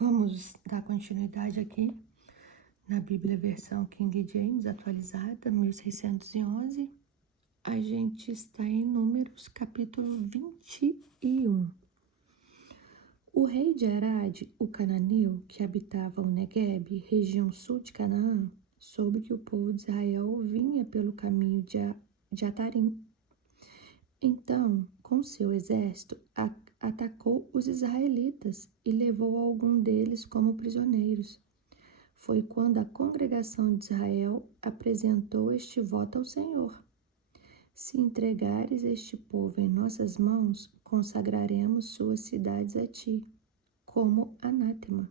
Vamos dar continuidade aqui na Bíblia versão King James atualizada, 1611. A gente está em Números, capítulo 21. O rei de Arade, o cananeu, que habitava o Neguebe, região sul de Canaã, soube que o povo de Israel vinha pelo caminho de Atarim. Então, com seu exército, atacou os israelitas e levou algum deles como prisioneiros. Foi quando a congregação de Israel apresentou este voto ao Senhor: se entregares este povo em nossas mãos, consagraremos suas cidades a ti, como anátema.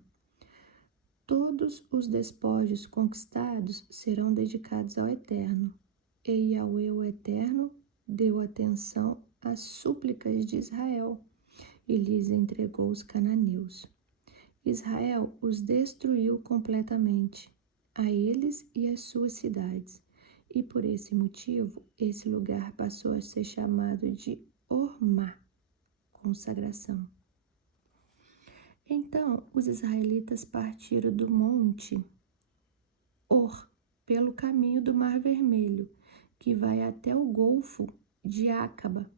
Todos os despojos conquistados serão dedicados ao Eterno. E Yahweh, o Eterno, deu atenção às súplicas de Israel e lhes entregou os cananeus. Israel os destruiu completamente, a eles e às suas cidades, e por esse motivo esse lugar passou a ser chamado de Ormá, consagração. Então os israelitas partiram do monte Or pelo caminho do Mar Vermelho, que vai até o Golfo de Acaba,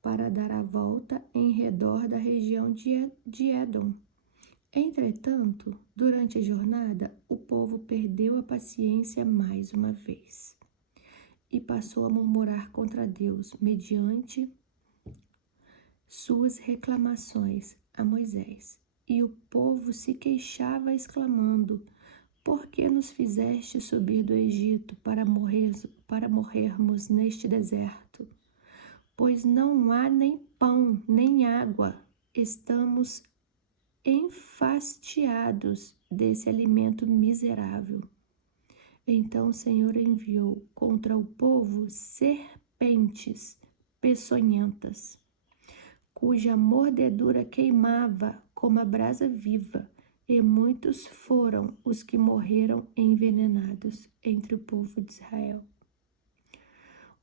para dar a volta em redor da região de Édom. Entretanto, durante a jornada, o povo perdeu a paciência mais uma vez e passou a murmurar contra Deus mediante suas reclamações a Moisés. E o povo se queixava, exclamando: por que nos fizeste subir do Egito para morrermos neste deserto? Pois não há nem pão, nem água. Estamos enfastiados desse alimento miserável. Então o Senhor enviou contra o povo serpentes peçonhentas, cuja mordedura queimava como a brasa viva, e muitos foram os que morreram envenenados entre o povo de Israel.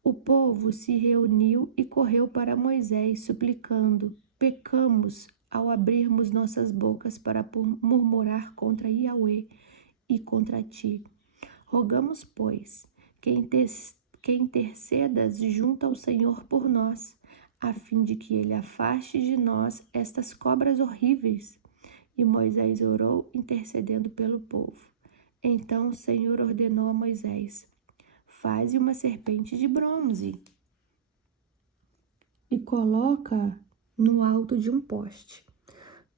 O povo se reuniu e correu para Moisés, suplicando: pecamos ao abrirmos nossas bocas para murmurar contra Yahweh e contra ti. Rogamos, pois, que intercedas junto ao Senhor por nós, a fim de que ele afaste de nós estas cobras horríveis. E Moisés orou, intercedendo pelo povo. Então o Senhor ordenou a Moisés: faze uma serpente de bronze e coloca no alto de um poste.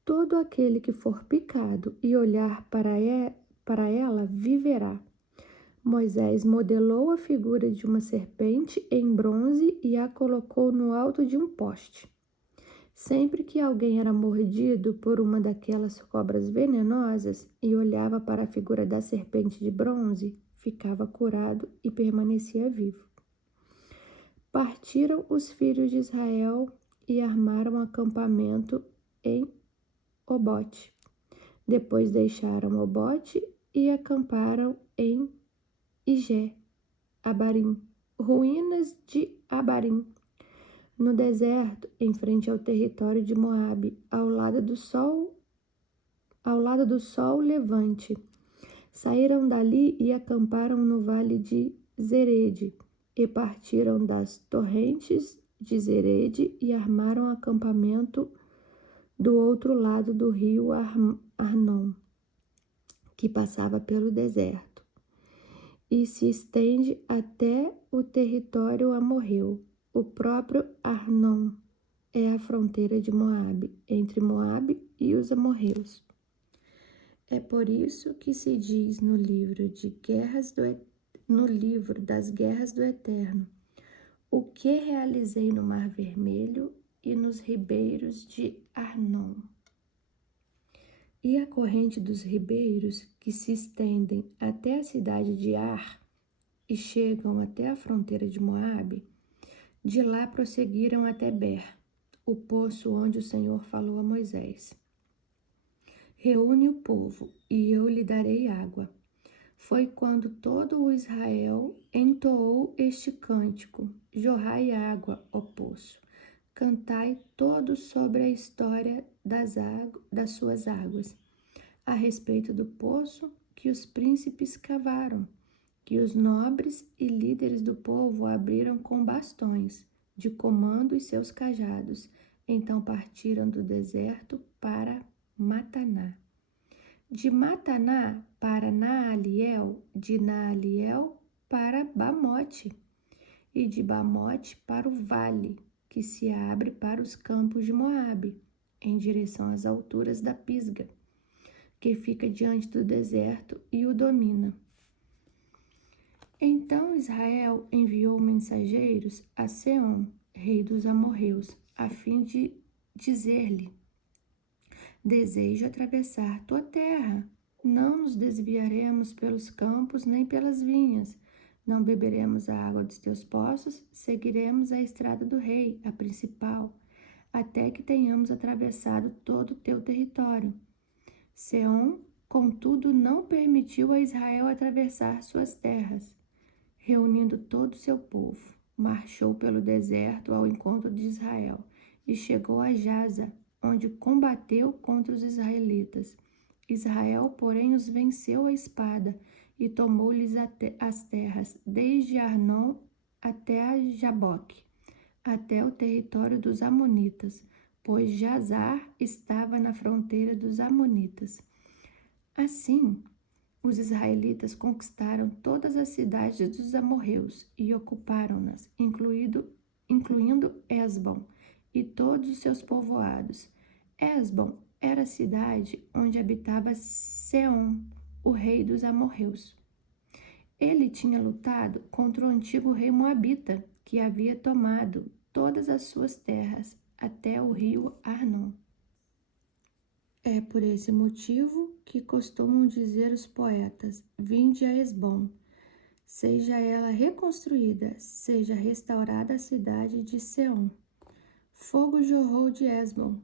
Todo aquele que for picado e olhar para ela viverá. Moisés modelou a figura de uma serpente em bronze e a colocou no alto de um poste. Sempre que alguém era mordido por uma daquelas cobras venenosas e olhava para a figura da serpente de bronze, ficava curado e permanecia vivo. Partiram os filhos de Israel e armaram acampamento em Obote. Depois deixaram Obote e acamparam em Ijé, Abarim, ruínas de Abarim, no deserto, em frente ao território de Moabe, ao lado do sol levante. Saíram dali e acamparam no vale de Zerede, e partiram das torrentes de Zerede e armaram acampamento do outro lado do rio Arnon, que passava pelo deserto, e se estende até o território amorreu. O próprio Arnon é a fronteira de Moabe, entre Moabe e os amorreus. É por isso que se diz no livro das guerras do Eterno: o que realizei no Mar Vermelho e nos ribeiros de Arnon. E a corrente dos ribeiros, que se estendem até a cidade de Ar e chegam até a fronteira de Moabe, de lá prosseguiram até Ber, o poço onde o Senhor falou a Moisés: reúne o povo, e eu lhe darei água. Foi quando todo o Israel entoou este cântico: jorrai água, ó poço. Cantai todos sobre a história das suas águas. a respeito do poço que os príncipes cavaram, que os nobres e líderes do povo abriram com bastões de comando e seus cajados. Então partiram do deserto para Mataná. De Mataná para Naaliel, de Naaliel para Bamote, e de Bamote para o vale, que se abre para os campos de Moabe, em direção às alturas da Pisga, que fica diante do deserto e o domina. Então Israel enviou mensageiros a Seom, rei dos amorreus, a fim de dizer-lhe: desejo atravessar tua terra. Não nos desviaremos pelos campos nem pelas vinhas. Não beberemos a água dos teus poços, seguiremos a estrada do rei, a principal, até que tenhamos atravessado todo o teu território. Seom, contudo, não permitiu a Israel atravessar suas terras. Reunindo todo o seu povo, marchou pelo deserto ao encontro de Israel e chegou a Jaza, onde combateu contra os israelitas. Israel, porém, os venceu à espada e tomou-lhes as terras, desde Arnon até a Jaboque, até o território dos amonitas, pois Jazar estava na fronteira dos amonitas. Assim, os israelitas conquistaram todas as cidades dos amorreus e ocuparam-nas, incluindo Hesbom e todos os seus povoados. Hesbom era a cidade onde habitava Seom, o rei dos amorreus. Ele tinha lutado contra o antigo rei moabita, que havia tomado todas as suas terras até o rio Arnon. É por esse motivo que costumam dizer os poetas: vinde a Hesbom, seja ela reconstruída, seja restaurada a cidade de Seom. Fogo jorrou de Hesbom,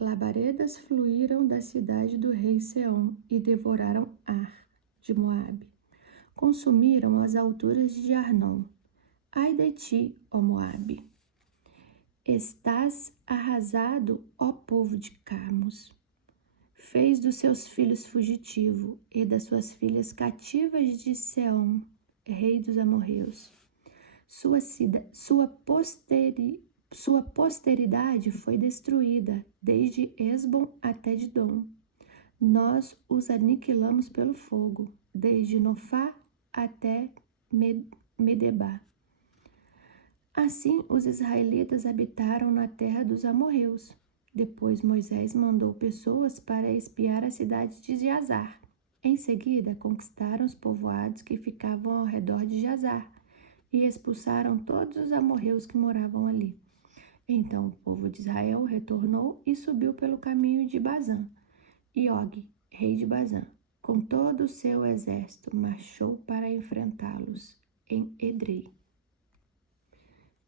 labaredas fluíram da cidade do rei Seom e devoraram Ar, de Moabe. Consumiram as alturas de Arnon. Ai de ti, ó Moabe! Estás arrasado, ó povo de Carmos! Fez dos seus filhos fugitivo e das suas filhas cativas de Seom, rei dos amorreus. Sua posteridade foi destruída, desde Hesbom até Didom. Nós os aniquilamos pelo fogo, desde Nofá até Medebá. Assim os israelitas habitaram na terra dos amorreus. Depois Moisés mandou pessoas para espiar a cidade de Jazar. Em seguida, conquistaram os povoados que ficavam ao redor de Jazar e expulsaram todos os amorreus que moravam ali. Então o povo de Israel retornou e subiu pelo caminho de Bazã. E Og, rei de Bazã, com todo o seu exército, marchou para enfrentá-los em Edrei.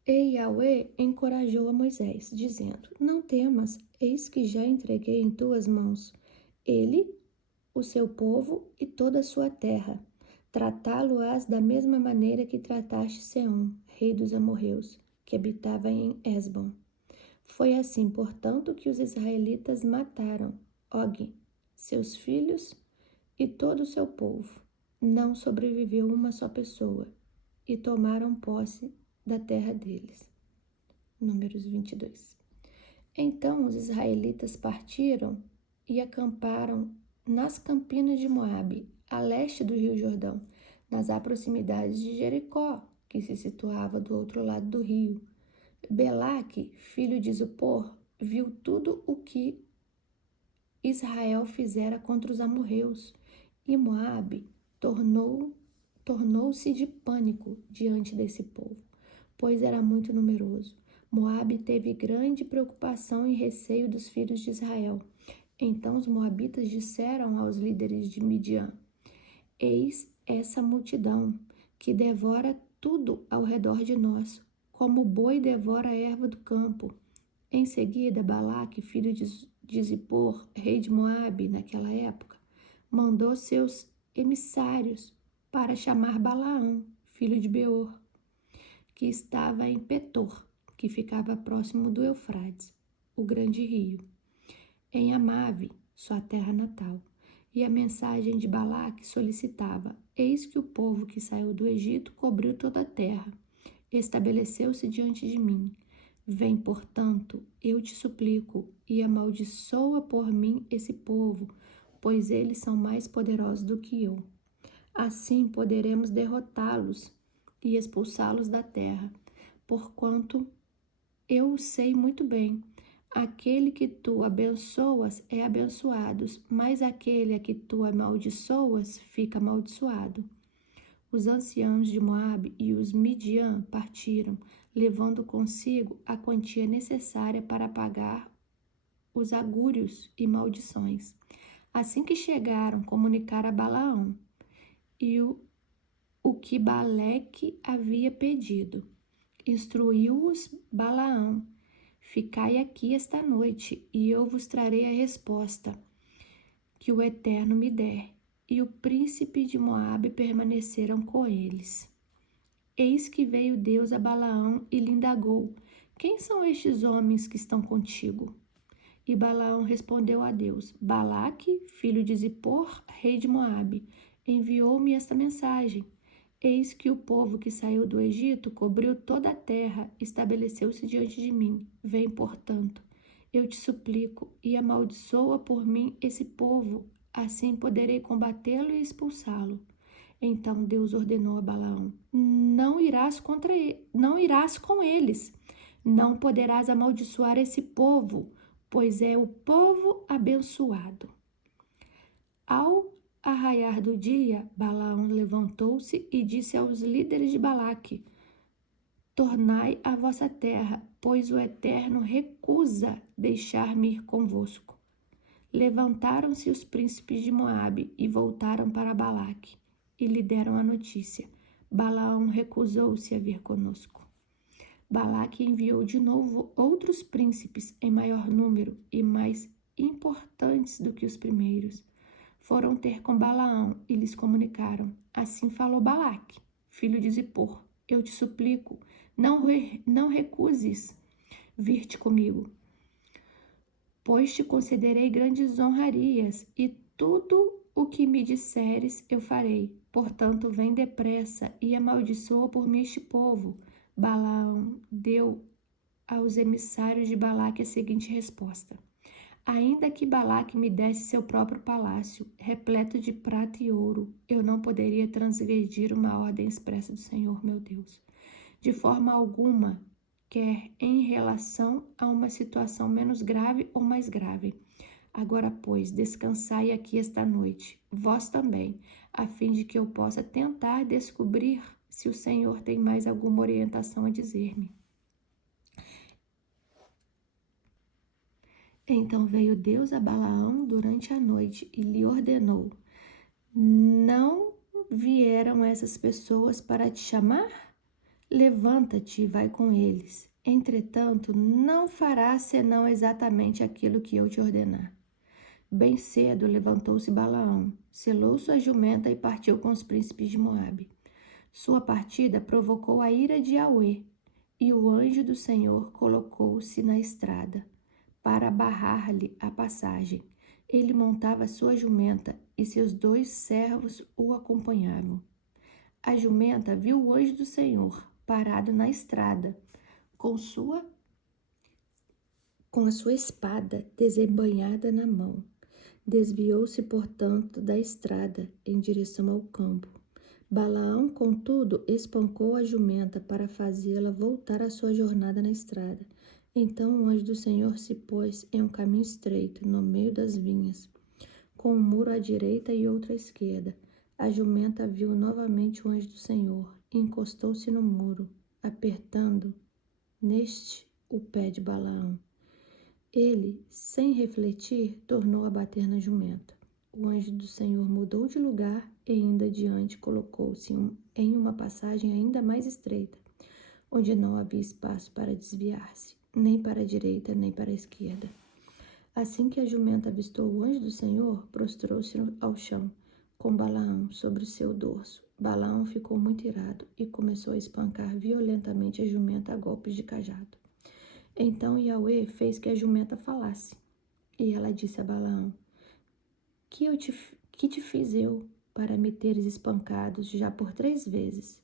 E Yahweh encorajou a Moisés, dizendo: não temas, eis que já entreguei em tuas mãos ele, o seu povo e toda a sua terra. Tratá-lo-ás da mesma maneira que trataste Seom, rei dos amorreus, que habitava em Hesbom. Foi assim, portanto, que os israelitas mataram Og, seus filhos e todo o seu povo. Não sobreviveu uma só pessoa, e tomaram posse da terra deles. Números 22. Então os israelitas partiram e acamparam nas campinas de Moabe, a leste do rio Jordão, nas proximidades de Jericó, que se situava do outro lado do rio. Belaque, filho de Zippor, viu tudo o que Israel fizera contra os amorreus, e Moabe tornou-se de pânico diante desse povo, pois era muito numeroso. Moabe teve grande preocupação e receio dos filhos de Israel. Então os moabitas disseram aos líderes de Midian: eis essa multidão que devora tudo ao redor de nós, como o boi devora a erva do campo. Em seguida, Balaque, filho de Zippor, rei de Moabe naquela época, mandou seus emissários para chamar Balaão, filho de Beor, que estava em Petor, que ficava próximo do Eufrates, o grande rio, em Amave, sua terra natal, E a mensagem de Balaque solicitava: Eis que o povo que saiu do Egito cobriu toda a terra, estabeleceu-se diante de mim. Vem, portanto, eu te suplico, e amaldiçoa por mim esse povo, pois eles são mais poderosos do que eu. Assim poderemos derrotá-los e expulsá-los da terra, porquanto eu o sei muito bem. Aquele que tu abençoas é abençoado, mas aquele a que tu amaldiçoas fica amaldiçoado. Os anciãos de Moabe e os Midian partiram, levando consigo a quantia necessária para pagar os agúrios e maldições. Assim que chegaram, comunicaram a Balaão e o que Baleque havia pedido. Instruiu-os Balaão: Ficai aqui esta noite, e eu vos trarei a resposta que o Eterno me der. E o príncipe de Moabe permaneceram com eles. Eis que veio Deus a Balaão e lhe indagou: Quem são estes homens que estão contigo? E Balaão respondeu a Deus: Balaque, filho de Zippor, rei de Moabe, enviou-me esta mensagem. Eis que o povo que saiu do Egito cobriu toda a terra, estabeleceu-se diante de mim. Vem, portanto, eu te suplico, e amaldiçoa por mim esse povo, assim poderei combatê-lo e expulsá-lo. Então Deus ordenou a Balaão: Não irás com eles, não poderás amaldiçoar esse povo, pois é o povo abençoado. Ao arraiar do dia, Balaão levantou-se e disse aos líderes de Balaque: Tornai a vossa terra, pois o Eterno recusa deixar-me ir convosco. Levantaram-se os príncipes de Moabe e voltaram para Balaque, e lhe deram a notícia: Balaão recusou-se a vir conosco. Balaque enviou de novo outros príncipes em maior número e mais importantes do que os primeiros. Foram ter com Balaão e lhes comunicaram: Assim falou Balaque, filho de Zippor: Eu te suplico, não recuses vir-te comigo, pois te concederei grandes honrarias, e tudo o que me disseres eu farei. Portanto, vem depressa e amaldiçoa por mim este povo. Balaão deu aos emissários de Balaque a seguinte resposta: Ainda que Balaque me desse seu próprio palácio, repleto de prata e ouro, eu não poderia transgredir uma ordem expressa do Senhor, meu Deus. De forma alguma, quer em relação a uma situação menos grave ou mais grave. Agora, pois, descansai aqui esta noite, vós também, a fim de que eu possa tentar descobrir se o Senhor tem mais alguma orientação a dizer-me. Então veio Deus a Balaão durante a noite e lhe ordenou: Não vieram essas pessoas para te chamar? Levanta-te e vai com eles. Entretanto, não farás senão exatamente aquilo que eu te ordenar. Bem cedo levantou-se Balaão, selou sua jumenta e partiu com os príncipes de Moabe. Sua partida provocou a ira de Yahweh, e o anjo do Senhor colocou-se na estrada para barrar-lhe a passagem. Ele montava sua jumenta e seus 2 servos o acompanhavam. A jumenta viu o anjo do Senhor parado na estrada, com a sua espada desembainhada na mão. Desviou-se, portanto, da estrada em direção ao campo. Balaão, contudo, espancou a jumenta para fazê-la voltar à sua jornada na estrada. Então o anjo do Senhor se pôs em um caminho estreito, no meio das vinhas, com um muro à direita e outro à esquerda. A jumenta viu novamente o anjo do Senhor e encostou-se no muro, apertando neste o pé de Balaão. Ele, sem refletir, tornou a bater na jumenta. O anjo do Senhor mudou de lugar e, indo adiante, colocou-se em uma passagem ainda mais estreita, onde não havia espaço para desviar-se, nem para a direita, nem para a esquerda. Assim que a jumenta avistou o anjo do Senhor, prostrou-se ao chão, com Balaão sobre o seu dorso. Balaão ficou muito irado e começou a espancar violentamente a jumenta a golpes de cajado. Então Yahweh fez que a jumenta falasse, e ela disse a Balaão: que Que te fiz eu para me teres espancado já por 3 vezes?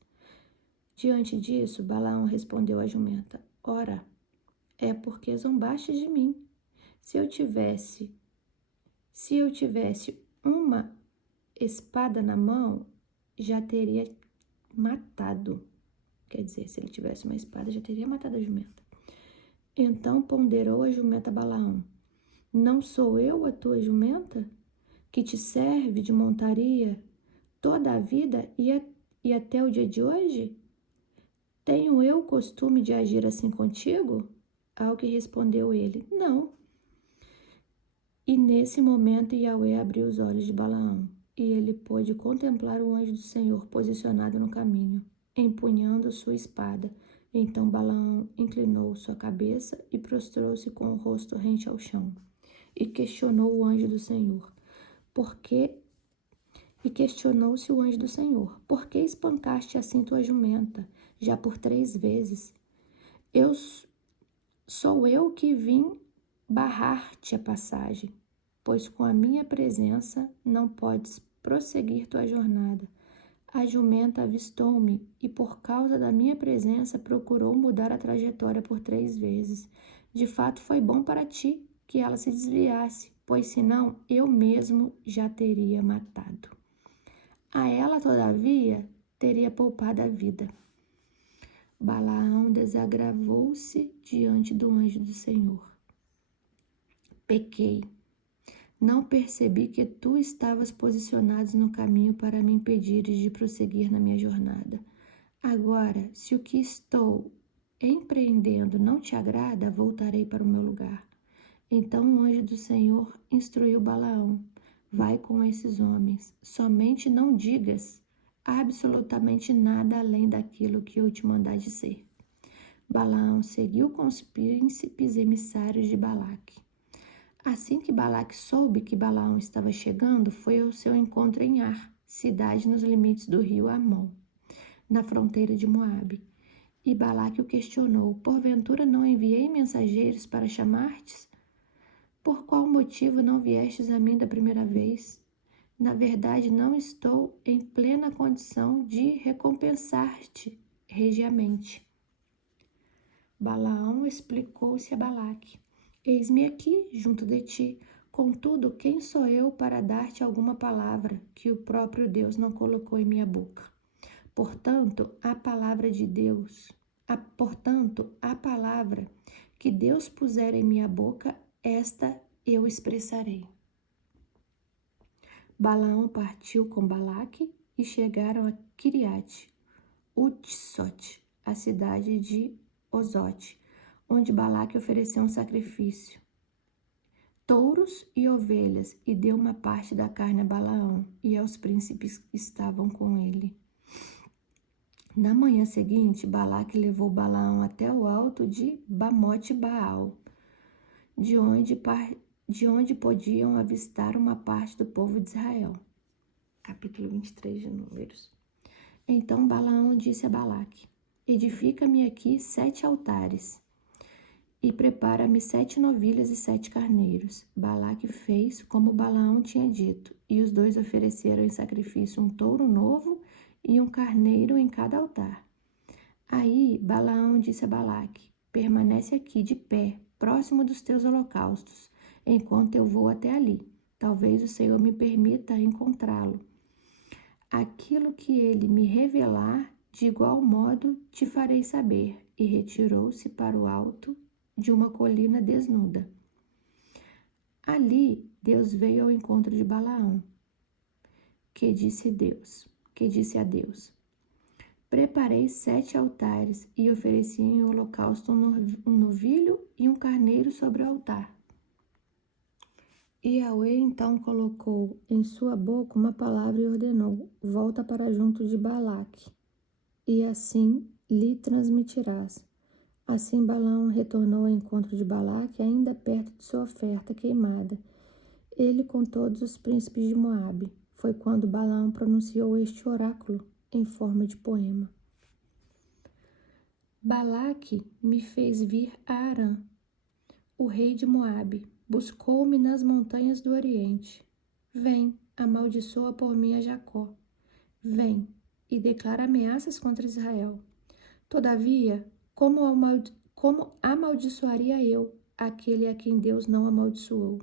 Diante disso, Balaão respondeu à jumenta: Ora, é porque zombaste de mim. Se eu tivesse uma espada na mão, já teria matado. Quer dizer, se ele tivesse uma espada, já teria matado a jumenta. Então ponderou a jumenta Balaão: Não sou eu a tua jumenta, que te serve de montaria toda a vida e até o dia de hoje? Tenho eu o costume de agir assim contigo? Ao que respondeu ele: Não. E nesse momento Yahweh abriu os olhos de Balaão, e ele pôde contemplar o anjo do Senhor posicionado no caminho, empunhando sua espada. Então Balaão inclinou sua cabeça e prostrou-se com o rosto rente ao chão, e questionou o anjo do Senhor. Questionou-se o anjo do Senhor: Por que espancaste assim tua jumenta, já por 3 vezes? Sou eu que vim barrar-te a passagem, pois com a minha presença não podes prosseguir tua jornada. A jumenta avistou-me e, por causa da minha presença, procurou mudar a trajetória por 3 vezes. De fato, foi bom para ti que ela se desviasse, pois senão eu mesmo já teria matado. A ela, todavia, teria poupado a vida. Balaão desagravou-se diante do anjo do Senhor. Pequei. Não percebi que tu estavas posicionado no caminho para me impedires de prosseguir na minha jornada. Agora, se o que estou empreendendo não te agrada, voltarei para o meu lugar. Então o anjo do Senhor instruiu Balaão: Vai com esses homens, somente não digas absolutamente nada além daquilo que eu te mandar dizer. Balaão seguiu com os príncipes emissários de Balaque. Assim que Balaque soube que Balaão estava chegando, foi ao seu encontro em Ar, cidade nos limites do rio Amon, na fronteira de Moabe. E Balaque o questionou: Porventura não enviei mensageiros para chamar-te? Por qual motivo não viestes a mim da primeira vez? Na verdade, não estou em plena condição de recompensar-te regiamente. Balaão explicou-se a Balaque: Eis-me aqui, junto de ti. Contudo, quem sou eu para dar-te alguma palavra que o próprio Deus não colocou em minha boca? Portanto, a palavra que Deus puser em minha boca, esta eu expressarei. Balaão partiu com Balaque e chegaram a Kiriate Utsote, a cidade de Ozote, onde Balaque ofereceu um sacrifício, touros e ovelhas, e deu uma parte da carne a Balaão e aos príncipes que estavam com ele. Na manhã seguinte, Balaque levou Balaão até o alto de Bamote Baal, de onde podiam avistar uma parte do povo de Israel. Capítulo 23 de Números. Então Balaão disse a Balaque: Edifica-me aqui 7 altares e prepara-me 7 novilhas e 7 carneiros. Balaque fez como Balaão tinha dito, e os dois ofereceram em sacrifício um touro novo e um carneiro em cada altar. Aí Balaão disse a Balaque: Permanece aqui de pé, próximo dos teus holocaustos, enquanto eu vou até ali. Talvez o Senhor me permita encontrá-lo. Aquilo que ele me revelar, de igual modo te farei saber. E retirou-se para o alto de uma colina desnuda. Ali Deus veio ao encontro de Balaão, que disse a Deus: Preparei 7 altares e ofereci em holocausto um novilho e um carneiro sobre o altar. E Yahweh então colocou em sua boca uma palavra e ordenou: Volta para junto de Balaque, e assim lhe transmitirás. Assim Balaão retornou ao encontro de Balaque, ainda perto de sua oferta queimada, ele com todos os príncipes de Moabe. Foi quando Balaão pronunciou este oráculo em forma de poema: Balaque me fez vir a Arã, o rei de Moabe, buscou-me nas montanhas do Oriente. Vem, amaldiçoa por mim a Jacó. Vem e declara ameaças contra Israel. Todavia, como amaldiçoaria eu aquele a quem Deus não amaldiçoou?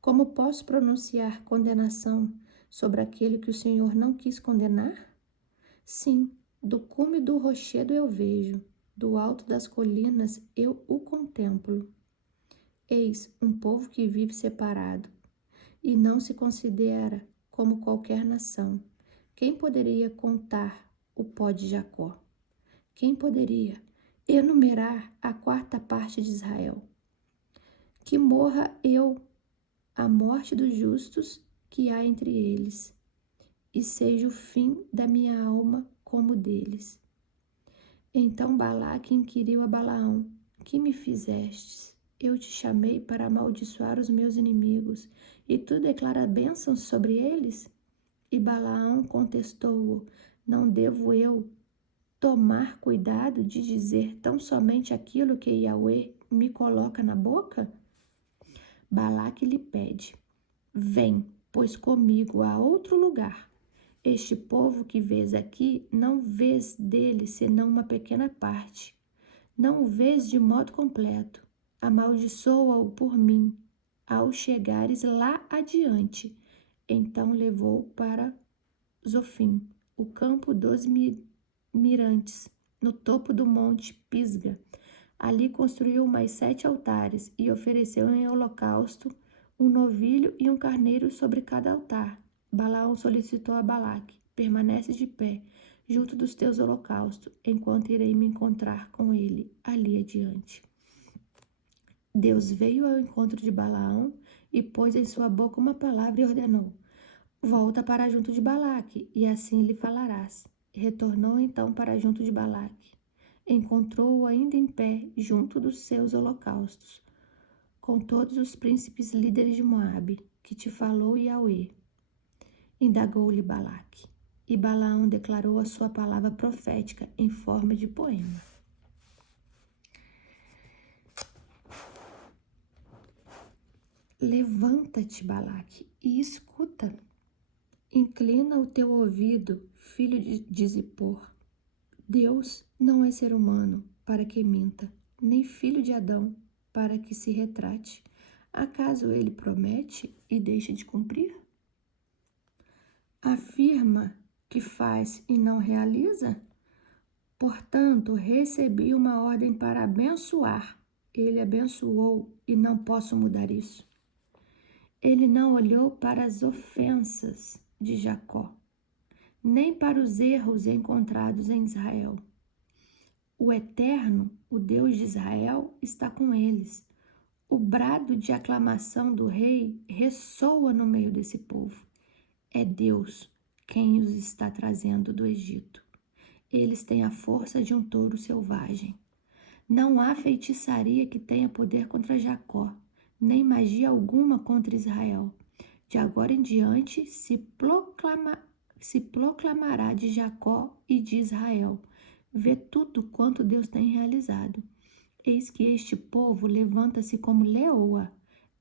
Como posso pronunciar condenação sobre aquele que o Senhor não quis condenar? Sim, do cume do rochedo eu vejo, do alto das colinas eu o contemplo. Eis um povo que vive separado e não se considera como qualquer nação. Quem poderia contar o pó de Jacó? Quem poderia enumerar a quarta parte de Israel? Que morra eu a morte dos justos que há entre eles, e seja o fim da minha alma como deles. Então Balaque inquiriu a Balaão: que me fizestes? Eu te chamei para amaldiçoar os meus inimigos, e tu declara bênçãos sobre eles? E Balaão contestou-o: não devo eu tomar cuidado de dizer tão somente aquilo que Yahweh me coloca na boca? Balaque lhe pede: vem, pois comigo a outro lugar. Este povo que vês aqui, não vês dele senão uma pequena parte. Não o vês de modo completo. Amaldiçoa-o por mim, ao chegares lá adiante. Então levou para Zofim, o campo dos mirantes, no topo do monte Pisga. Ali construiu mais 7 altares e ofereceu em holocausto um novilho e um carneiro sobre cada altar. Balaão solicitou a Balaque: permanece de pé junto dos teus holocaustos, enquanto irei me encontrar com ele ali adiante. Deus veio ao encontro de Balaão e pôs em sua boca uma palavra e ordenou: volta para junto de Balaque, e assim lhe falarás. Retornou então para junto de Balaque. Encontrou-o ainda em pé junto dos seus holocaustos, com todos os príncipes líderes de Moabe, que te falou Yahweh. Indagou-lhe Balaque, e Balaão declarou a sua palavra profética em forma de poema. Levanta-te, Balaque, e escuta. Inclina o teu ouvido, filho de Zippor. Deus não é ser humano para que minta, nem filho de Adão para que se retrate. Acaso ele promete e deixa de cumprir? Afirma que faz e não realiza? Portanto, recebi uma ordem para abençoar. Ele abençoou e não posso mudar isso. Ele não olhou para as ofensas de Jacó, nem para os erros encontrados em Israel. O Eterno, o Deus de Israel, está com eles. O brado de aclamação do rei ressoa no meio desse povo. É Deus quem os está trazendo do Egito. Eles têm a força de um touro selvagem. Não há feitiçaria que tenha poder contra Jacó, nem magia alguma contra Israel. De agora em diante se proclamará de Jacó e de Israel. Vê tudo quanto Deus tem realizado. Eis que este povo levanta-se como leoa,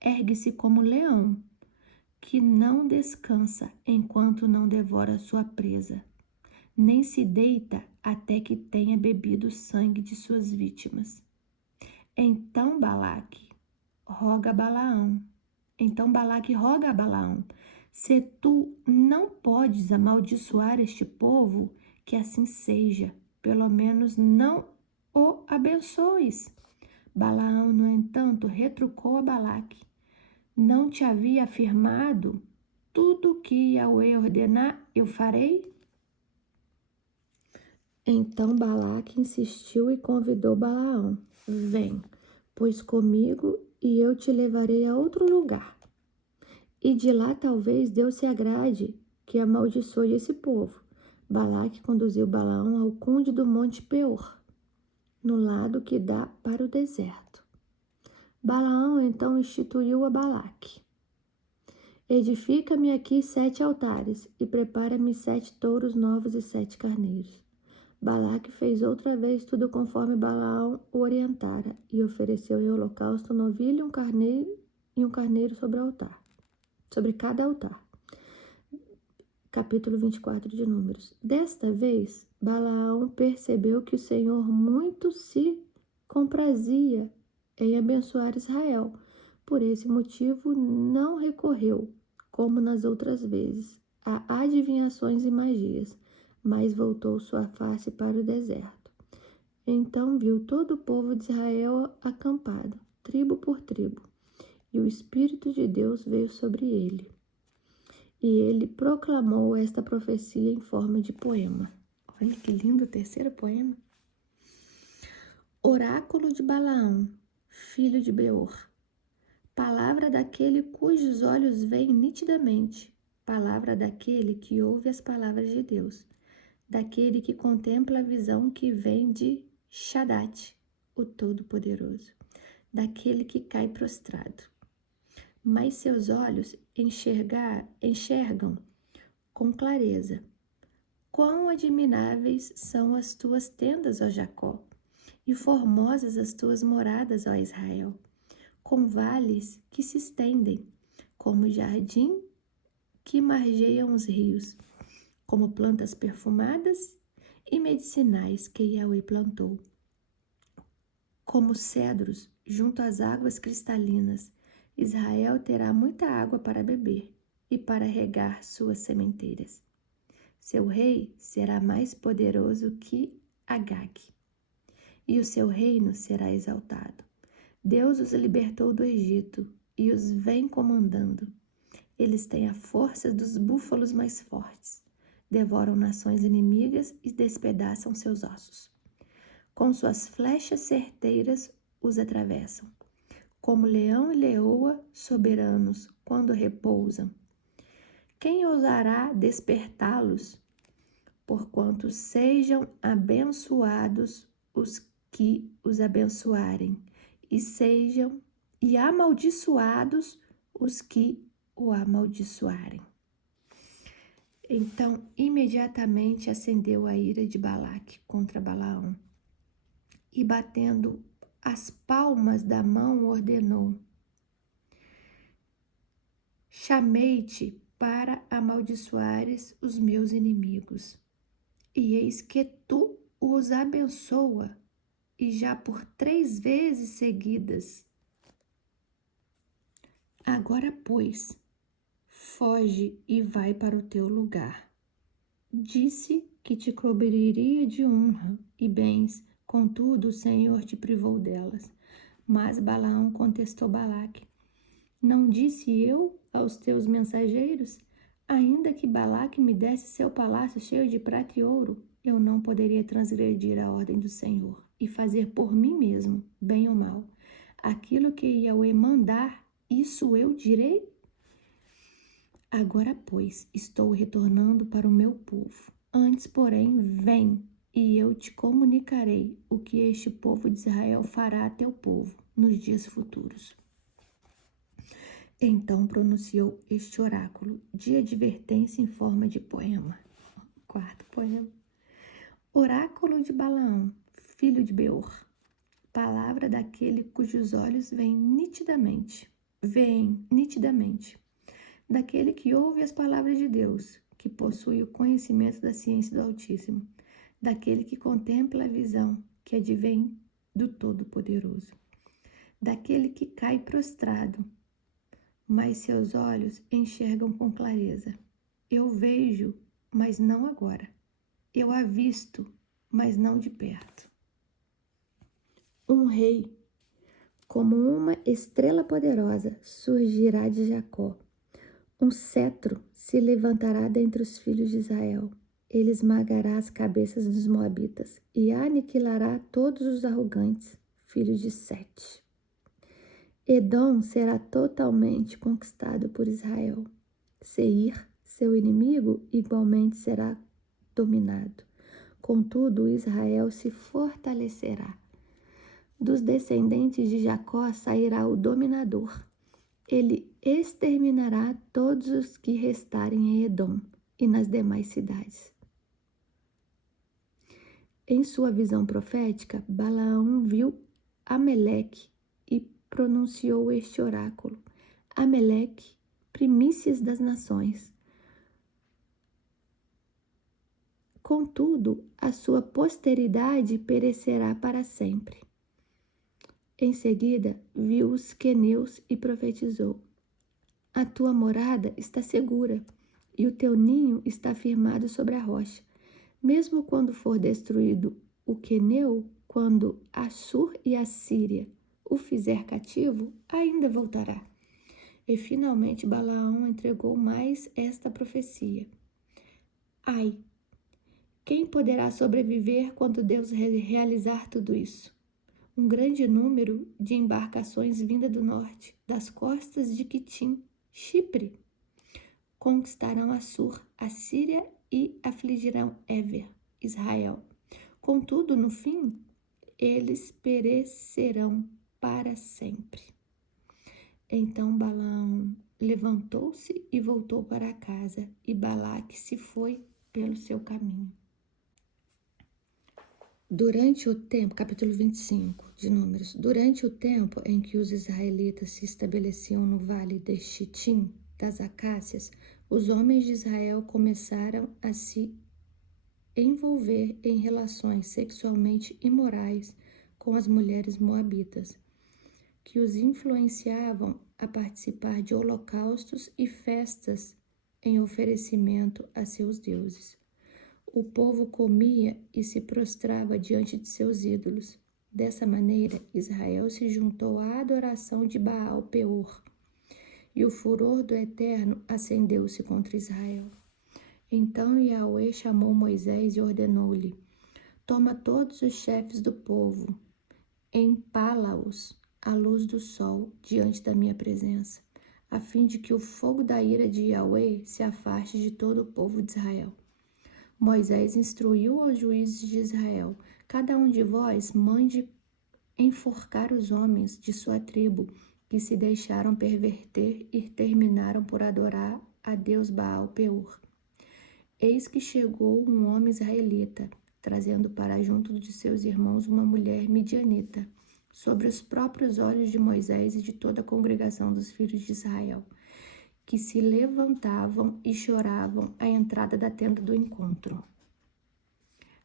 ergue-se como leão, que não descansa enquanto não devora sua presa, nem se deita até que tenha bebido o sangue de suas vítimas. Então Balaque roga a Balaão: se tu não podes amaldiçoar este povo, que assim seja, pelo menos não o abençoes. Balaão, no entanto, retrucou a Balaque: não te havia afirmado tudo o que Yahweh ordenar, eu farei? Então Balaque insistiu e convidou Balaão: vem, pois comigo e eu te levarei a outro lugar. E de lá talvez Deus se agrade que amaldiçoe esse povo. Balaque conduziu Balaão ao cume do monte Peor, no lado que dá para o deserto. Balaão então instituiu a Balaque: edifica-me aqui 7 altares e prepara-me 7 touros novos e 7 carneiros. Balaque fez outra vez tudo conforme Balaão o orientara e ofereceu em holocausto um novilho e um carneiro sobre cada altar. capítulo 24 de Números. Desta vez, Balaão percebeu que o Senhor muito se comprazia em abençoar Israel. Por esse motivo, não recorreu, como nas outras vezes, a adivinhações e magias, mas voltou sua face para o deserto. Então viu todo o povo de Israel acampado, tribo por tribo, e o Espírito de Deus veio sobre ele. E ele proclamou esta profecia em forma de poema. Olha que lindo o terceiro poema. Oráculo de Balaão, filho de Beor. Palavra daquele cujos olhos veem nitidamente. Palavra daquele que ouve as palavras de Deus. Daquele que contempla a visão que vem de Shaddai, o Todo-Poderoso. Daquele que cai prostrado. Mas seus olhos enxergam com clareza. Quão admiráveis são as tuas tendas, ó Jacó, e formosas as tuas moradas, ó Israel, com vales que se estendem, como jardim que margeiam os rios, como plantas perfumadas e medicinais que Yahweh plantou, como cedros junto às águas cristalinas. Israel terá muita água para beber e para regar suas sementeiras. Seu rei será mais poderoso que Agag, e o seu reino será exaltado. Deus os libertou do Egito e os vem comandando. Eles têm a força dos búfalos mais fortes, devoram nações inimigas e despedaçam seus ossos. Com suas flechas certeiras os atravessam, como leão e leoa soberanos quando repousam. Quem ousará despertá-los? Porquanto sejam abençoados os que os abençoarem, e amaldiçoados os que o amaldiçoarem. Então, imediatamente acendeu a ira de Balaque contra Balaão, e batendo as palmas da mão ordenou: chamei-te para amaldiçoares os meus inimigos, e eis que tu os abençoa, e já por 3 vezes seguidas. Agora, pois, foge e vai para o teu lugar. Disse que te cobriria de honra e bens, contudo o Senhor te privou delas. Mas Balaão contestou Balaque: não disse eu aos teus mensageiros, ainda que Balaque me desse seu palácio cheio de prata e ouro, eu não poderia transgredir a ordem do Senhor e fazer por mim mesmo, bem ou mal, aquilo que Yahweh mandar, isso eu direi? Agora, pois, estou retornando para o meu povo. Antes, porém, vem, e eu te comunicarei o que este povo de Israel fará a teu povo nos dias futuros. Então pronunciou este oráculo de advertência em forma de poema. Quarto poema. Oráculo de Balaão, filho de Beor. Palavra daquele cujos olhos veem nitidamente. Daquele que ouve as palavras de Deus, que possui o conhecimento da ciência do Altíssimo, daquele que contempla a visão que advém do Todo-Poderoso, daquele que cai prostrado, mas seus olhos enxergam com clareza. Eu vejo, mas não agora. Eu avisto, mas não de perto. Um rei, como uma estrela poderosa, surgirá de Jacó. Um cetro se levantará dentre os filhos de Israel. Ele esmagará as cabeças dos moabitas e aniquilará todos os arrogantes, filhos de Sete. Edom será totalmente conquistado por Israel. Seir, seu inimigo, igualmente será dominado. Contudo, Israel se fortalecerá. Dos descendentes de Jacó sairá o dominador. Ele exterminará todos os que restarem em Edom e nas demais cidades. Em sua visão profética, Balaão viu Ameleque e pronunciou este oráculo: Ameleque, primícias das nações. Contudo, a sua posteridade perecerá para sempre. Em seguida, viu os queneus e profetizou: a tua morada está segura, e o teu ninho está firmado sobre a rocha. Mesmo quando for destruído o queneu, quando Assur e a Síria o fizer cativo, ainda voltará. E finalmente Balaão entregou mais esta profecia: ai, quem poderá sobreviver quando Deus realizar tudo isso? Um grande número de embarcações vinda do norte, das costas de Quitim, Chipre, conquistarão Assur, a Síria e afligirão Éver, Israel. Contudo, no fim, eles perecerão para sempre. Então Balaão levantou-se e voltou para casa, e Balaque se foi pelo seu caminho. Durante o tempo, capítulo 25 de Números, durante o tempo em que os israelitas se estabeleciam no vale de Xitim, das Acácias, os homens de Israel começaram a se envolver em relações sexualmente imorais com as mulheres moabitas, que os influenciavam a participar de holocaustos e festas em oferecimento a seus deuses. O povo comia e se prostrava diante de seus ídolos. Dessa maneira, Israel se juntou à adoração de Baal Peor, e o furor do Eterno acendeu-se contra Israel. Então Yahweh chamou Moisés e ordenou-lhe: toma todos os chefes do povo, empala-os à luz do sol diante da minha presença, a fim de que o fogo da ira de Yahweh se afaste de todo o povo de Israel. Moisés instruiu aos juízes de Israel: cada um de vós mande enforcar os homens de sua tribo que se deixaram perverter e terminaram por adorar a Deus Baal Peor. Eis que chegou um homem israelita, trazendo para junto de seus irmãos uma mulher midianita, sobre os próprios olhos de Moisés e de toda a congregação dos filhos de Israel, que se levantavam e choravam à entrada da tenda do encontro.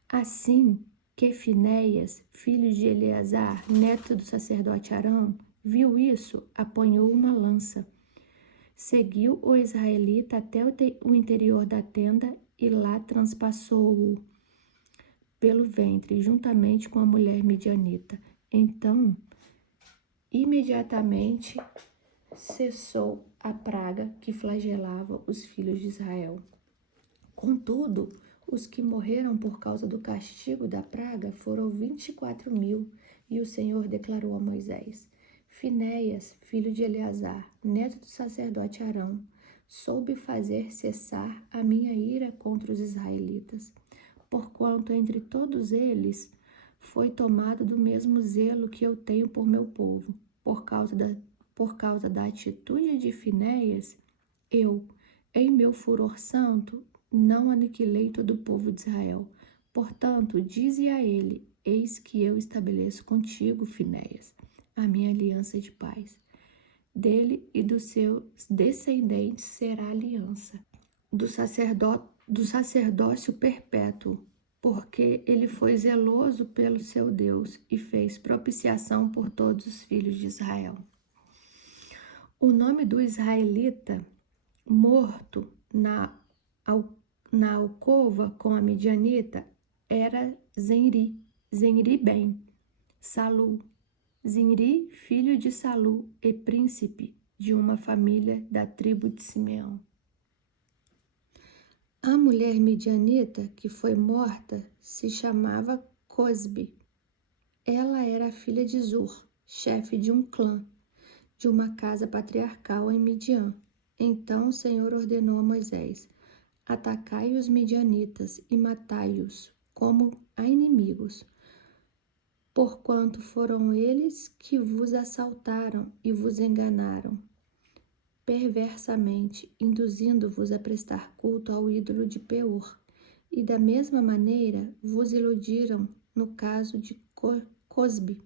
Assim que Finéias, filho de Eleazar, neto do sacerdote Arão, viu isso, apanhou uma lança. Seguiu o israelita até o interior da tenda e lá transpassou-o pelo ventre, juntamente com a mulher midianita. Então, imediatamente cessou a praga que flagelava os filhos de Israel. Contudo, os que morreram por causa do castigo da praga foram 24.000, e o Senhor declarou a Moisés: Finéias, filho de Eleazar, neto do sacerdote Arão, soube fazer cessar a minha ira contra os israelitas, porquanto entre todos eles foi tomado do mesmo zelo que eu tenho por meu povo. Por causa da atitude de Finéias, eu, em meu furor santo, não aniquilei todo o povo de Israel. Portanto, dize a ele: eis que eu estabeleço contigo, Finéias, a minha aliança de paz. Dele e dos seus descendentes será a aliança do sacerdócio perpétuo, porque ele foi zeloso pelo seu Deus e fez propiciação por todos os filhos de Israel. O nome do israelita morto na alcova com a midianita era Zenri, Zenri Ben, Salu, Zinri, filho de Salu e príncipe de uma família da tribo de Simeão. A mulher midianita que foi morta se chamava Cosbe. Ela era filha de Zur, chefe de um clã, de uma casa patriarcal em Midian. Então o Senhor ordenou a Moisés: atacai os midianitas e matai-os como a inimigos, porquanto foram eles que vos assaltaram e vos enganaram perversamente, induzindo-vos a prestar culto ao ídolo de Peor, e da mesma maneira vos iludiram no caso de Cosbe,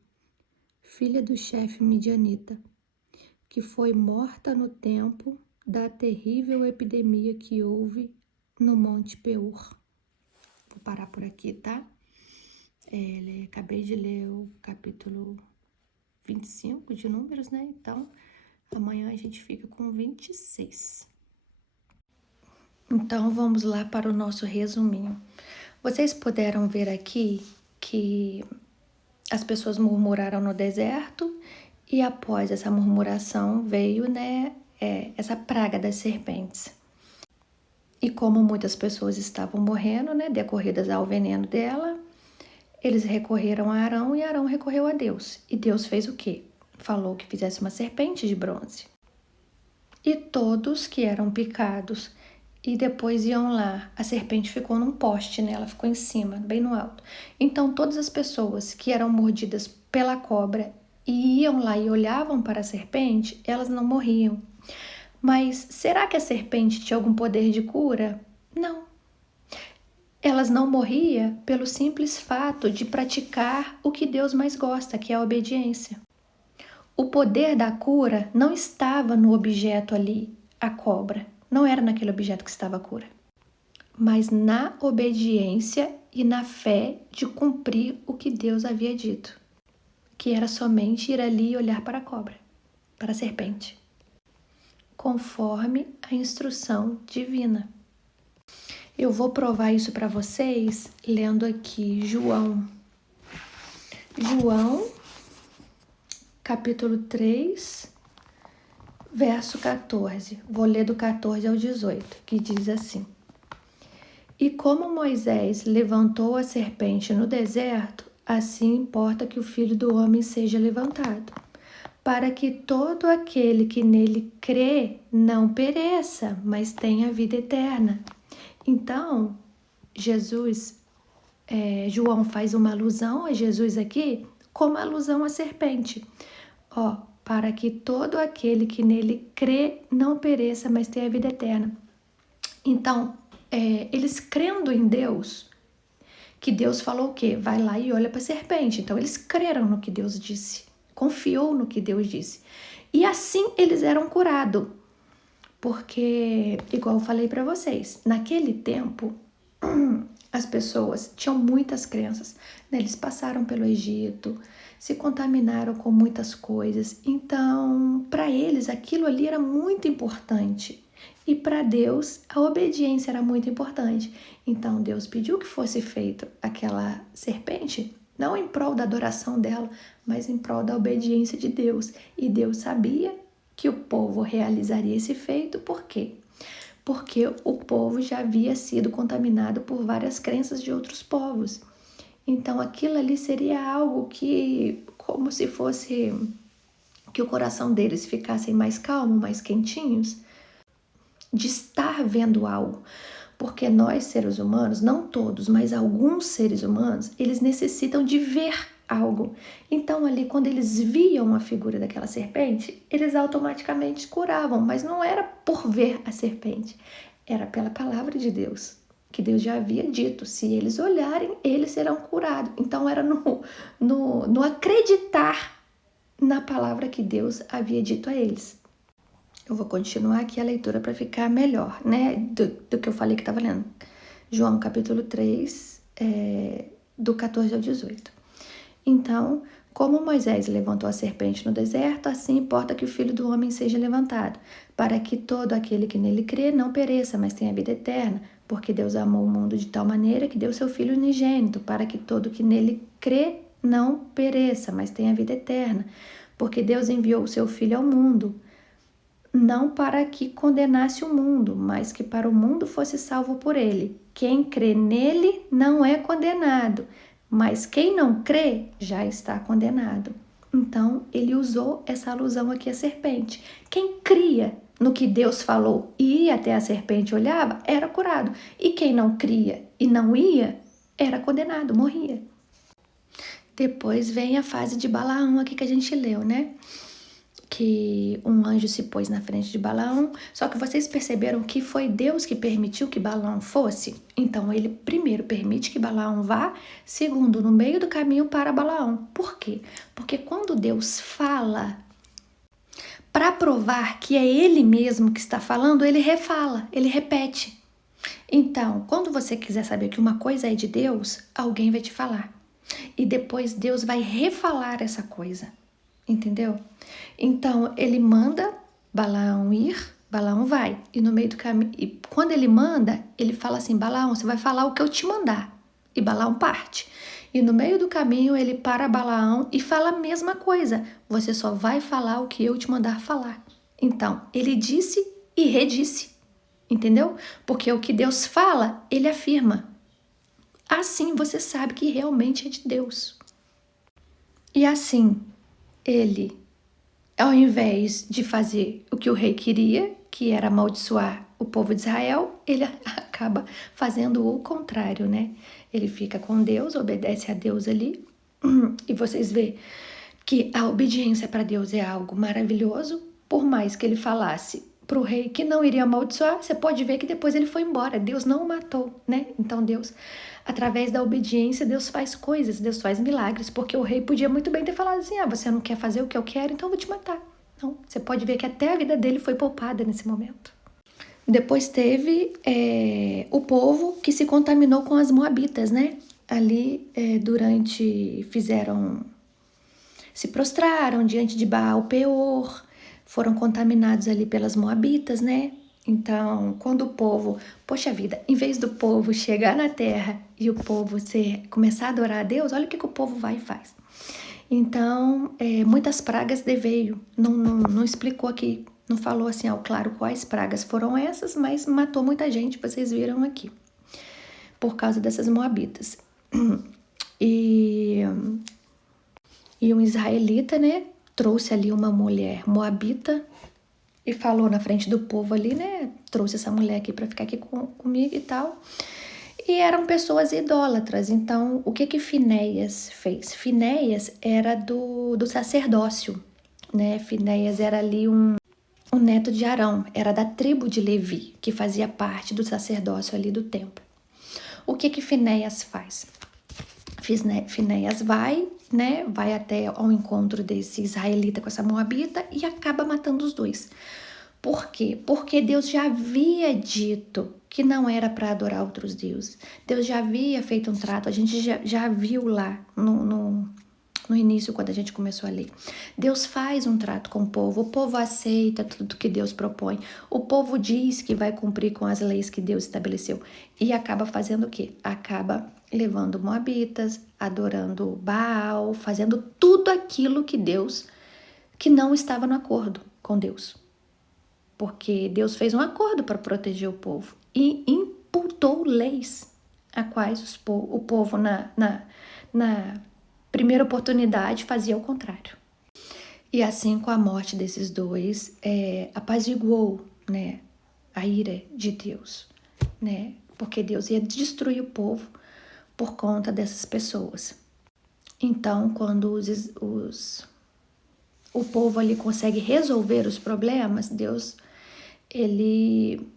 filha do chefe midianita, que foi morta no tempo da terrível epidemia que houve no Monte Peor. Vou parar por aqui, tá? Acabei de ler o capítulo 25 de Números, né? Então, amanhã a gente fica com 26. Então, vamos lá para o nosso resuminho. Vocês puderam ver aqui que as pessoas murmuraram no deserto e após essa murmuração veio, né, essa praga das serpentes. E como muitas pessoas estavam morrendo, né, decorridas ao veneno dela, eles recorreram a Arão e Arão recorreu a Deus. E Deus fez o quê? Falou que fizesse uma serpente de bronze. E todos que eram picados e depois iam lá, a serpente ficou num poste, né? Ela ficou em cima, bem no alto. Então todas as pessoas que eram mordidas pela cobra e iam lá e olhavam para a serpente, elas não morriam. Mas será que a serpente tinha algum poder de cura? Não. Elas não morriam pelo simples fato de praticar o que Deus mais gosta, que é a obediência. O poder da cura não estava no objeto ali, a cobra. Não era naquele objeto que estava a cura. Mas na obediência e na fé de cumprir o que Deus havia dito. Que era somente ir ali e olhar para a cobra, para a serpente. Conforme a instrução divina. Eu vou provar isso para vocês lendo aqui João, capítulo 3, verso 14. Vou ler do 14 ao 18, que diz assim: E como Moisés levantou a serpente no deserto, assim importa que o Filho do Homem seja levantado, para que todo aquele que nele crê não pereça, mas tenha vida eterna. Então, João faz uma alusão a Jesus aqui como alusão à serpente. Para que todo aquele que nele crê não pereça, mas tenha vida eterna. Então, eles crendo em Deus, que Deus falou o quê? Vai lá e olha para a serpente. Então, eles creram no que Deus disse, confiou no que Deus disse. E assim eles eram curados. Porque, igual eu falei para vocês, naquele tempo, as pessoas tinham muitas crenças, né? Eles passaram pelo Egito, se contaminaram com muitas coisas. Então, para eles, aquilo ali era muito importante. E para Deus, a obediência era muito importante. Então, Deus pediu que fosse feito aquela serpente, não em prol da adoração dela, mas em prol da obediência de Deus. E Deus sabia que o povo realizaria esse feito, por quê? Porque o povo já havia sido contaminado por várias crenças de outros povos. Então, aquilo ali seria algo que, como se fosse que o coração deles ficassem mais calmo, mais quentinhos, de estar vendo algo. Porque nós, seres humanos, não todos, mas alguns seres humanos, eles necessitam de ver algo. Então, ali, quando eles viam a figura daquela serpente, eles automaticamente curavam, mas não era por ver a serpente, era pela palavra de Deus, que Deus já havia dito: se eles olharem, eles serão curados. Então, era no acreditar na palavra que Deus havia dito a eles. Eu vou continuar aqui a leitura para ficar melhor, né, do que eu falei que estava lendo. João, capítulo 3, do 14 ao 18. Então, como Moisés levantou a serpente no deserto, assim importa que o Filho do Homem seja levantado, para que todo aquele que nele crê não pereça, mas tenha vida eterna, porque Deus amou o mundo de tal maneira que deu seu Filho unigênito, para que todo que nele crê não pereça, mas tenha vida eterna, porque Deus enviou o seu Filho ao mundo, não para que condenasse o mundo, mas que para o mundo fosse salvo por ele. Quem crê nele não é condenado, mas quem não crê já está condenado. Então, ele usou essa alusão aqui à serpente. Quem cria no que Deus falou e ia até a serpente e olhava, era curado. E quem não cria e não ia, era condenado, morria. Depois vem a fase de Balaão aqui que a gente leu, né? Que um anjo se pôs na frente de Balaão, só que vocês perceberam que foi Deus que permitiu que Balaão fosse? Então ele primeiro permite que Balaão vá, segundo, no meio do caminho para Balaão. Por quê? Porque quando Deus fala, para provar que é ele mesmo que está falando, ele refala, ele repete. Então, quando você quiser saber que uma coisa é de Deus, alguém vai te falar. E depois Deus vai refalar essa coisa. Entendeu? Então, ele manda Balaão ir, Balaão vai. E no meio do caminho, e quando ele manda, ele fala assim: Balaão, você vai falar o que eu te mandar. E Balaão parte. E no meio do caminho, ele para Balaão e fala a mesma coisa. Você só vai falar o que eu te mandar falar. Então, ele disse e redisse. Entendeu? Porque o que Deus fala, ele afirma. Assim você sabe que realmente é de Deus. E assim, ele, ao invés de fazer o que o rei queria, que era amaldiçoar o povo de Israel, ele acaba fazendo o contrário, né? Ele fica com Deus, obedece a Deus ali, e vocês veem que a obediência para Deus é algo maravilhoso, por mais que ele falasse para o rei que não iria amaldiçoar, você pode ver que depois ele foi embora, Deus não o matou, né? Então Deus, através da obediência, Deus faz coisas, Deus faz milagres, porque o rei podia muito bem ter falado assim, você não quer fazer o que eu quero, então eu vou te matar. Não, você pode ver que até a vida dele foi poupada nesse momento. Depois teve o povo que se contaminou com as moabitas, né? Ali se prostraram diante de Baal Peor, foram contaminados ali pelas moabitas, né? Então, quando o povo, poxa vida, em vez do povo chegar na terra e o povo começar a adorar a Deus, olha o que o povo vai e faz. Então, muitas pragas veio, não explicou aqui, não falou assim ao claro quais pragas foram essas, mas matou muita gente, vocês viram aqui, por causa dessas moabitas. E um israelita, né, trouxe ali uma mulher moabita e falou na frente do povo ali, né, trouxe essa mulher aqui para ficar aqui comigo e tal. E eram pessoas idólatras. Então, o que Finéias fez? Finéias era do sacerdócio, né? Finéias era ali um neto de Arão, era da tribo de Levi, que fazia parte do sacerdócio ali do templo. O que Finéias faz? Finéias vai, né? Vai até ao encontro desse israelita com essa moabita e acaba matando os dois. Por quê? Porque Deus já havia dito que não era para adorar outros deuses. Deus já havia feito um trato, a gente já viu lá no início, quando a gente começou a ler. Deus faz um trato com o povo aceita tudo que Deus propõe, o povo diz que vai cumprir com as leis que Deus estabeleceu e acaba fazendo o quê? Acaba levando moabitas, adorando Baal, fazendo tudo aquilo que não estava no acordo com Deus. Porque Deus fez um acordo para proteger o povo e imputou leis a quais o povo na primeira oportunidade fazia o contrário. E assim, com a morte desses dois, apaziguou, né, a ira de Deus, né? Porque Deus ia destruir o povo por conta dessas pessoas. Então, quando o povo ali consegue resolver os problemas, Deus ele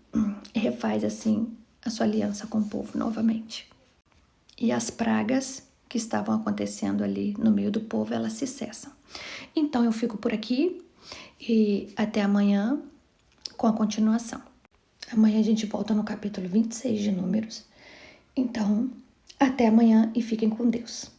refaz assim a sua aliança com o povo novamente. E as pragas que estavam acontecendo ali no meio do povo, elas se cessam. Então eu fico por aqui e até amanhã com a continuação. Amanhã a gente volta no capítulo 26 de Números. Então, até amanhã e fiquem com Deus.